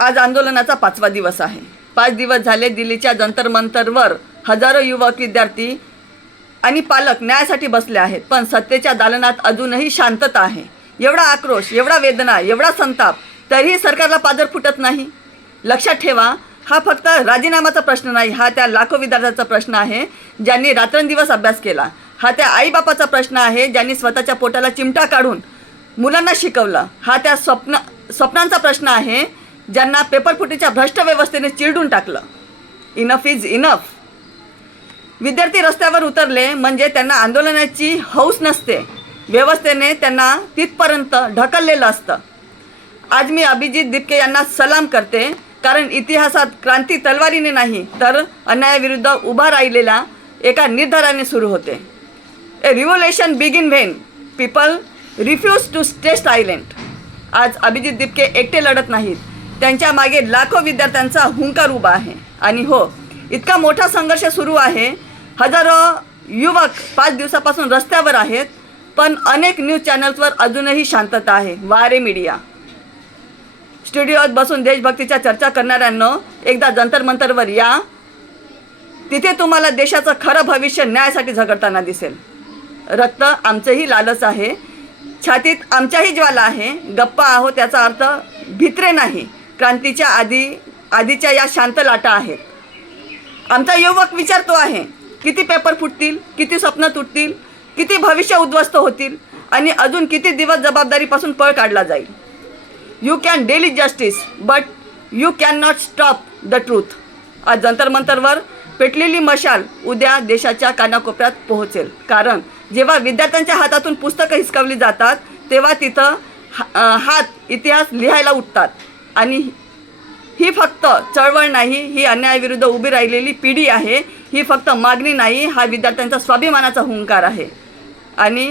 आज आंदोलनाचा 5वा दिवस आहे. 5 दिवस झाले दिल्लीच्या जंतर मंतरवर हजारो युवक, विद्यार्थी आणि पालक न्यायासाठी बसले आहेत. पण सत्तेच्या दालनात अजूनही शांतता आहे. एवढा आक्रोश, एवढा वेदना, एवढा संताप, तरीही सरकारला पाजर फुटत नाही. लक्षात ठेवा, हा फक्त राजीनामाचा प्रश्न नाही, हा त्या लाखो विद्यार्थ्यांचा प्रश्न आहे ज्यांनी रात्रंदिवस अभ्यास केला. हा त्या आईबापाचा प्रश्न आहे ज्यांनी स्वतःच्या पोटाला चिमटा काढून मुलांना शिकवलं. हा त्या स्वप्नांचा प्रश्न आहे ज्यांना पेपरफुटीच्या भ्रष्ट व्यवस्थेने चिरडून टाकलं. Enough is enough. विद्यार्थी रस्त्यावर उतरले म्हणजे त्यांना आंदोलनाची हौस नसते, व्यवस्थेने त्यांना तिथपर्यंत ढकललेलं असतं. आज मी अभिजित दिपके यांना सलाम करते, कारण इतिहासात क्रांती तलवारीने नाही तर अन्यायाविरुद्ध उभा राहिलेल्या एका निर्धाराने सुरू होते. A revolution begin when people refuse to stay silent. आज अभिजित दिपके एकटे लढत नाहीत, त्यांच्या मागे लाखो विद्यार्थ्यांचा हुंकार उभा आहे. आणि हो, इतका मोठा संघर्ष सुरू आहे. हजारो युवक 5 दिवसापासून रस्त्यावर आहेत, पण अनेक न्यूज चॅनल्सवर अजूनही शांतता आहे. वारे मीडिया. स्टुडिओत बसून देशभक्तीच्या चर्चा करणाऱ्यांनो, एकदा जंतर मंतरवर या. तिथे तुम्हाला देशाचं खरं भविष्य न्यायासाठी झगडताना दिसेल. रक्त आमचंही लालच आहे, छातीत आमच्याही ज्वाला आहे. गप्पा आहोत याचा अर्थ भित्रे नाही. क्रांतीच्या आधीच्या या शांत लाटा आहेत. आमचा युवक विचारतो आहे, किती पेपर फुटतील, किती स्वप्न तुटतील, किती भविष्य उद्ध्वस्त होतील आणि अजून किती दिवस जबाबदारीपासून पळ काढला जाईल. You can daily justice but you can not stop the truth. आज जंतर मंतरवर पेटलेली मशाल उद्या देशाच्या कानाकोपऱ्यात पोहोचेल. कारण जेव्हा विद्यार्थ्यांच्या हातातून पुस्तकं हिसकावली जातात तेव्हा तिथं हात इतिहास लिहायला उठतात. आणि ही फक्त चळवळ नाही, ही अन्यायाविरुद्ध उभी राहिलेली पिढी आहे. ही फक्त मागणी नाही, हा विद्यार्थ्यांचा स्वाभिमानाचा हुंकार आहे. आणि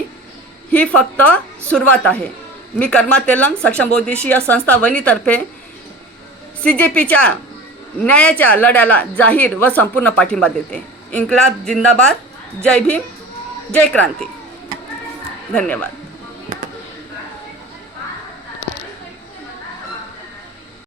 ही फक्त सुरुवात आहे. मी कर्मा तेलंग सक्षम बौद्धिशीय संस्था वनीतर्फे CJPच्या न्यायाच्या लढ्याला जाहीर व संपूर्ण पाठिंबा देते. इन्कलाब जिंदाबाद. जय भीम, जय क्रांती. धन्यवाद.